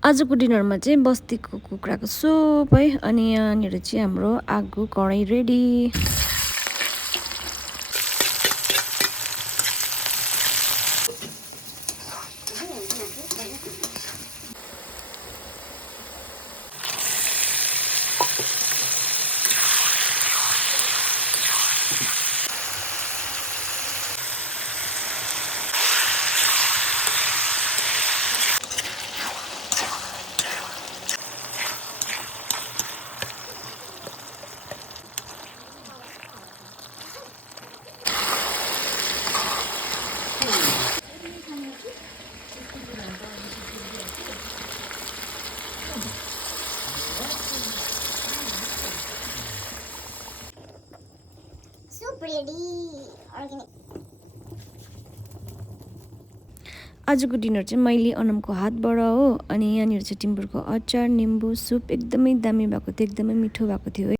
आजको डिनरमा चाहिँ बस्तीको कुखुराको सुप है। अनि यहाँनिर चाहिँ हाम्रो आगो कराई रेडी। आजको डिनर चाहिँ मैले अनमको हातबाट हो। अनि यहाँनिर चाहिँ टिम्बुरको अचार, निम्बु, सुप एकदमै दामी भएको थियो, एकदमै मिठो भएको थियो है।